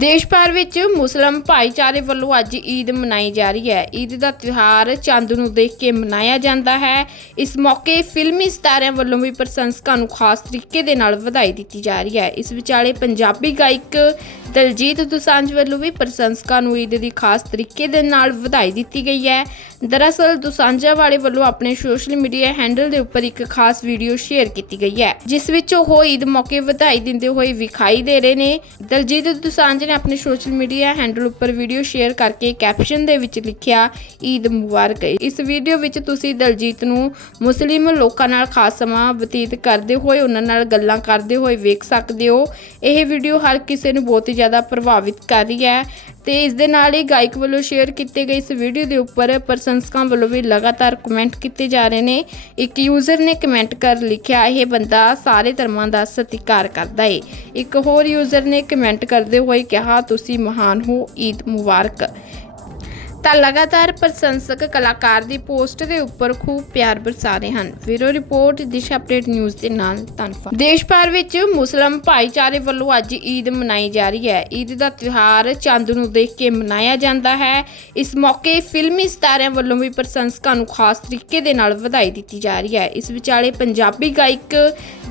ਦੇਸ਼ ਭਰ ਵਿੱਚ ਮੁਸਲਮ ਭਾਈਚਾਰੇ ਵੱਲੋਂ ਅੱਜ ਈਦ ਮਨਾਈ ਜਾ ਰਹੀ ਹੈ। ਈਦ ਦਾ ਤਿਉਹਾਰ ਚੰਦ ਨੂੰ ਦੇਖ ਕੇ ਮਨਾਇਆ ਜਾਂਦਾ ਹੈ। ਇਸ ਮੌਕੇ ਫਿਲਮੀ ਸਤਾਰਿਆਂ ਵੱਲੋਂ ਵੀ ਪ੍ਰਸ਼ੰਸਕਾਂ ਨੂੰ ਖਾਸ ਤਰੀਕੇ ਦੇ ਨਾਲ ਵਧਾਈ ਦਿੱਤੀ ਜਾ ਰਹੀ ਹੈ। ਇਸ ਵਿਚਾਲੇ ਪੰਜਾਬੀ ਗਾਇਕ ਦਲਜੀਤ ਦੁਸਾਂਝ ਵੱਲੋਂ ਵੀ ਪ੍ਰਸ਼ੰਸਕਾਂ ਨੂੰ ਈਦ ਦੀ ਖਾਸ ਤਰੀਕੇ ਦੇ ਨਾਲ ਵਧਾਈ ਦਿੱਤੀ ਗਈ ਹੈ। ਦਰਅਸਲ ਦੁਸਾਂਝਾ ਵਾਲੇ ਵੱਲੋਂ ਆਪਣੇ ਸੋਸ਼ਲ ਮੀਡੀਆ ਹੈਂਡਲ ਦੇ ਉੱਪਰ ਇੱਕ ਖਾਸ ਵੀਡੀਓ ਸ਼ੇਅਰ ਕੀਤੀ ਗਈ ਹੈ, ਜਿਸ ਵਿੱਚ ਉਹ ਈਦ ਮੌਕੇ ਵਧਾਈ ਦਿੰਦੇ ਹੋਏ ਵਿਖਾਈ ਦੇ ਰਹੇ ਨੇ। ਦਲਜੀਤ ਦੋਸਾਂਝ ਨੇ ਆਪਣੇ ਸੋਸ਼ਲ ਮੀਡੀਆ ਹੈਂਡਲ ਉੱਪਰ ਵੀਡੀਓ ਸ਼ੇਅਰ ਕਰਕੇ ਕੈਪਸ਼ਨ ਦੇ ਵਿੱਚ ਲਿਖਿਆ, ਈਦ ਮੁਬਾਰਕ। ਇਸ ਵੀਡੀਓ ਵਿੱਚ ਤੁਸੀਂ ਦਲਜੀਤ ਨੂੰ ਮੁਸਲਿਮ ਲੋਕਾਂ ਨਾਲ ਖਾਸ ਸਮਾਂ ਬਤੀਤ ਕਰਦੇ ਹੋਏ ਉਹਨਾਂ ਨਾਲ ਗੱਲਾਂ ਕਰਦੇ ਹੋਏ ਵੇਖ ਸਕਦੇ ਹੋ। ਇਹ ਵੀਡੀਓ ਹਰ ਕਿਸੇ ਨੂੰ ਬਹੁਤ ਹੀ ਜ਼ਿਆਦਾ ਪ੍ਰਭਾਵਿਤ ਕਰ ਰਹੀ ਹੈ। ਤੇ ਇਸ ਦੇ ਨਾਲ ਹੀ ਗਾਇਕ ਵੱਲੋਂ ਸ਼ੇਅਰ ਕੀਤੇ ਗਏ ਇਸ ਵੀਡੀਓ ਦੇ ਉੱਪਰ ਪ੍ਰਸ਼ੰਸਕਾਂ ਵੱਲੋਂ ਵੀ ਲਗਾਤਾਰ ਕਮੈਂਟ ਕੀਤੇ ਜਾ ਰਹੇ ਨੇ। ਇੱਕ ਯੂਜ਼ਰ ਨੇ ਕਮੈਂਟ ਕਰ ਲਿਖਿਆ, ਇਹ ਬੰਦਾ ਸਾਰੇ ਧਰਮਾਂ ਦਾ ਸਤਿਕਾਰ ਕਰਦਾ ਏ। ਇੱਕ ਹੋਰ ਯੂਜ਼ਰ ਨੇ ਕਮੈਂਟ ਕਰਦੇ ਹੋਏ ਕਿਹਾ, ਤੁਸੀਂ ਮਹਾਨ ਹੋ, ਈਦ ਮੁਬਾਰਕ। ਤਾਂ ਲਗਾਤਾਰ ਪ੍ਰਸ਼ੰਸਕ ਕਲਾਕਾਰ ਦੀ ਪੋਸਟ ਦੇ ਉੱਪਰ ਖੂਬ ਪਿਆਰ ਬਰਸਾ ਰਹੇ ਹਨ। ਵੀਰੋ ਰਿਪੋਰਟ, ਦਿਸ਼ਾ ਅਪਡੇਟ ਨਿਊਜ਼ ਦੇ ਨਾਲ ਧੰਨਵਾਦ ਦੇਸ਼ ਭਰ ਵਿੱਚ ਮੁਸਲਮ ਭਾਈਚਾਰੇ ਵੱਲੋਂ ਅੱਜ ਈਦ ਮਨਾਈ ਜਾ ਰਹੀ ਹੈ। ਈਦ ਦਾ ਤਿਉਹਾਰ ਚੰਦ ਨੂੰ ਦੇਖ ਕੇ ਮਨਾਇਆ ਜਾਂਦਾ ਹੈ। ਇਸ ਮੌਕੇ ਫਿਲਮੀ ਸਿਤਾਰਿਆਂ ਵੱਲੋਂ ਵੀ ਪ੍ਰਸ਼ੰਸਕਾਂ ਨੂੰ ਖਾਸ ਤਰੀਕੇ ਦੇ ਨਾਲ ਵਧਾਈ ਦਿੱਤੀ ਜਾ ਰਹੀ ਹੈ। ਇਸ ਵਿਚਾਲੇ ਪੰਜਾਬੀ ਗਾਇਕ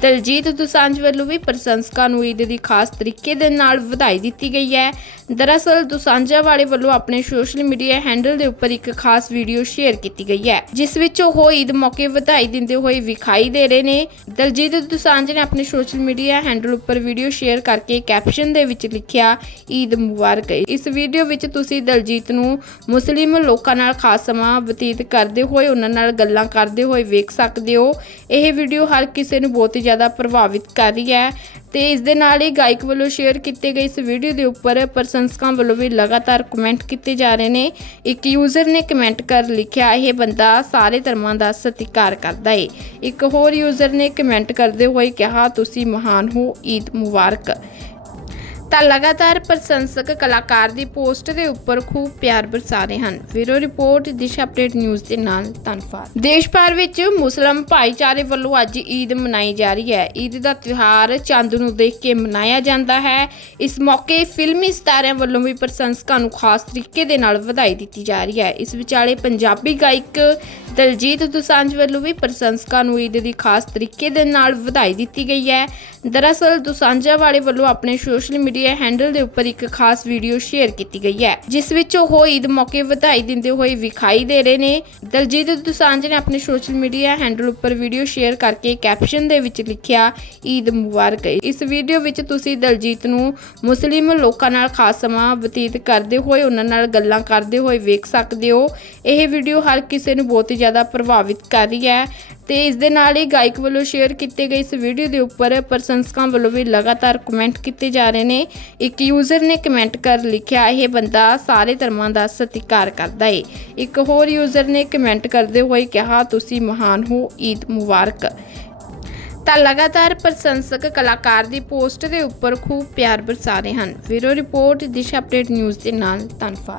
ਦਲਜੀਤ ਦੁਸਾਂਝ ਵੱਲੋਂ ਵੀ ਪ੍ਰਸ਼ੰਸਕਾਂ ਨੂੰ ਈਦ ਦੀ ਖਾਸ ਤਰੀਕੇ ਦੇ ਨਾਲ ਵਧਾਈ ਦਿੱਤੀ ਗਈ ਹੈ। ਦਰਅਸਲ, ਦੋਸਾਂਝਾ ਵਾਲੇ ਵੱਲੋਂ ਆਪਣੇ ਸੋਸ਼ਲ ਮੀਡੀਆ ਹੈਂਡਲ ਦੇ ਉੱਪਰ ਇੱਕ ਖਾਸ ਵੀਡੀਓ ਸ਼ੇਅਰ ਕੀਤੀ ਗਈ ਹੈ, ਜਿਸ ਵਿੱਚ ਉਹ ਈਦ ਮੌਕੇ ਵਧਾਈ ਦਿੰਦੇ ਹੋਏ ਵਿਖਾਈ ਦੇ ਰਹੇ ਨੇ। ਦਲਜੀਤ ਦੋਸਾਂਝ ਨੇ ਆਪਣੇ ਸੋਸ਼ਲ ਮੀਡੀਆ ਹੈਂਡਲ ਉੱਪਰ ਵੀਡੀਓ ਸ਼ੇਅਰ ਕਰਕੇ ਕੈਪਸ਼ਨ ਦੇ ਵਿੱਚ ਲਿਖਿਆ, ਈਦ ਮੁਬਾਰਕ। ਇਸ ਵੀਡੀਓ ਵਿੱਚ ਤੁਸੀਂ ਦਲਜੀਤ ਨੂੰ ਮੁਸਲਿਮ ਲੋਕਾਂ ਨਾਲ ਖਾਸ ਸਮਾਂ ਬਤੀਤ ਕਰਦੇ ਹੋਏ, ਉਹਨਾਂ ਨਾਲ ਗੱਲਾਂ ਕਰਦੇ ਹੋਏ ਵੇਖ ਸਕਦੇ ਹੋ। ਇਹ ਵੀਡੀਓ ਹਰ ਕਿਸੇ ਨੂੰ ਬਹੁਤ ਹੀ ਜ਼ਿਆਦਾ ਪ੍ਰਭਾਵਿਤ ਕਰ ਰਹੀ ਹੈ ਤੇ ਇਸ ਦੇ ਨਾਲ ਹੀ ਗਾਇਕ ਵੱਲੋਂ ਸ਼ੇਅਰ ਕੀਤੇ ਗਏ ਇਸ ਵੀਡੀਓ ਦੇ ਉੱਪਰ ਪ੍ਰਸ਼ੰਸਕਾਂ ਵੱਲੋਂ ਵੀ ਲਗਾਤਾਰ ਕਮੈਂਟ ਕੀਤੇ ਜਾ ਰਹੇ ਨੇ। ਇੱਕ ਯੂਜ਼ਰ ਨੇ ਕਮੈਂਟ ਕਰ ਲਿਖਿਆ, ਇਹ ਬੰਦਾ ਸਾਰੇ ਧਰਮਾਂ ਦਾ ਸਤਿਕਾਰ ਕਰਦਾ ਏ। ਇੱਕ ਹੋਰ ਯੂਜ਼ਰ ਨੇ ਕਮੈਂਟ ਕਰਦੇ ਹੋਏ ਕਿਹਾ, ਤੁਸੀਂ ਮਹਾਨ ਹੋ, ਈਦ ਮੁਬਾਰਕ। ਤਾਂ ਲਗਾਤਾਰ ਪ੍ਰਸ਼ੰਸਕ ਕਲਾਕਾਰ ਦੀ ਪੋਸਟ ਦੇ ਉੱਪਰ ਖੂਬ ਪਿਆਰ ਬਰਸਾ ਰਹੇ ਹਨ। ਵੀਰੋ ਰਿਪੋਰਟ, ਦਿਸ਼ਾ ਅਪਡੇਟ ਨਿਊਜ਼ ਦੇ ਨਾਲ ਧੰਨਵਾਦ। ਦੇਸ਼ ਭਰ ਵਿੱਚ ਮੁਸਲਮ ਭਾਈਚਾਰੇ ਵੱਲੋਂ ਅੱਜ ਈਦ ਮਨਾਈ ਜਾ ਰਹੀ ਹੈ। ਈਦ ਦਾ ਤਿਉਹਾਰ ਚੰਦ ਨੂੰ ਦੇਖ ਕੇ ਮਨਾਇਆ ਜਾਂਦਾ ਹੈ। ਇਸ ਮੌਕੇ ਫਿਲਮੀ ਸਤਾਰਿਆਂ ਵੱਲੋਂ ਵੀ ਪ੍ਰਸ਼ੰਸਕਾਂ ਨੂੰ ਖਾਸ ਤਰੀਕੇ ਦੇ ਨਾਲ ਵਧਾਈ ਦਿੱਤੀ ਜਾ ਰਹੀ ਹੈ। ਇਸ ਵਿਚਾਲੇ ਪੰਜਾਬੀ ਗਾਇਕ ਦਲਜੀਤ ਦੁਸਾਂਝ ਵੱਲੋਂ ਵੀ ਪ੍ਰਸ਼ੰਸਕਾਂ ਨੂੰ ਈਦ ਦੀ ਖਾਸ ਤਰੀਕੇ ਦੇ ਨਾਲ ਵਧਾਈ ਦਿੱਤੀ ਗਈ ਹੈ। ਦਰਅਸਲ ਦੁਸਾਂਝਾ ਵਾਲੇ ਵੱਲੋਂ ਆਪਣੇ ਸੋਸ਼ਲ ਮੀਡੀਆ ਮੀਡੀਆ ਹੈਂਡਲ ਦੇ ਉੱਪਰ ਇੱਕ ਖਾਸ ਵੀਡੀਓ ਸ਼ੇਅਰ ਕੀਤੀ ਗਈ ਹੈ, ਜਿਸ ਵਿੱਚ ਉਹ ਈਦ ਮੌਕੇ ਵਧਾਈ ਦਿੰਦੇ ਹੋਏ ਵਿਖਾਈ ਦੇ ਰਹੇ ਨੇ। ਦਲਜੀਤ ਦੋਸਾਂਝ ਨੇ ਆਪਣੇ ਸੋਸ਼ਲ ਮੀਡੀਆ ਹੈਂਡਲ ਉੱਪਰ ਵੀਡੀਓ ਸ਼ੇਅਰ ਕਰਕੇ ਕੈਪਸ਼ਨ ਦੇ ਵਿੱਚ ਲਿਖਿਆ, ਈਦ ਮੁਬਾਰਕ ਇਸ ਵੀਡੀਓ ਵਿੱਚ ਤੁਸੀਂ ਦਲਜੀਤ ਨੂੰ ਮੁਸਲਿਮ ਲੋਕਾਂ ਨਾਲ ਖਾਸ ਸਮਾਂ ਬਤੀਤ ਕਰਦੇ ਹੋਏ, ਉਹਨਾਂ ਨਾਲ ਗੱਲਾਂ ਕਰਦੇ ਹੋਏ ਵੇਖ ਸਕਦੇ ਹੋ। ਇਹ ਵੀਡੀਓ ਹਰ ਕਿਸੇ ਨੂੰ ਬਹੁਤ ਹੀ ਜ਼ਿਆਦਾ ਪ੍ਰਭਾਵਿਤ ਕਰ ਰਹੀ ਹੈ। ਤੇ ਇਸ ਦੇ ਨਾਲ ਹੀ ਗਾਇਕ ਵੱਲੋਂ ਸ਼ੇਅਰ ਕੀਤੇ ਗਏ ਇਸ ਵੀਡੀਓ ਦੇ ਉੱਪਰ ਪ੍ਰਸ਼ੰਸਕਾਂ ਵੱਲੋਂ ਵੀ ਲਗਾਤਾਰ ਕਮੈਂਟ ਕੀਤੇ ਜਾ ਰਹੇ ਨੇ। ਇੱਕ ਯੂਜ਼ਰ ਨੇ ਕਮੈਂਟ ਕਰ ਲਿਖਿਆ, ਇਹ ਬੰਦਾ ਸਾਰੇ ਧਰਮਾਂ ਦਾ ਸਤਿਕਾਰ ਕਰਦਾ ਏ। ਇੱਕ ਹੋਰ ਯੂਜ਼ਰ ਨੇ ਕਮੈਂਟ ਕਰਦੇ ਹੋਏ ਕਿਹਾ, ਤੁਸੀਂ ਮਹਾਨ ਹੋ, ਈਦ ਮੁਬਾਰਕ। ਤਾਂ ਲਗਾਤਾਰ ਪ੍ਰਸ਼ੰਸਕ ਕਲਾਕਾਰ ਦੀ ਪੋਸਟ ਦੇ ਉੱਪਰ ਖੂਬ ਪਿਆਰ ਬਰਸਾ ਰਹੇ ਹਨ। ਵੀਰੋ ਰਿਪੋਰਟ, ਦਿਸ਼ਾ ਅਪਡੇਟ ਨਿਊਜ਼ ਦੇ ਨਾਲ ਧੰਨਵਾਦ।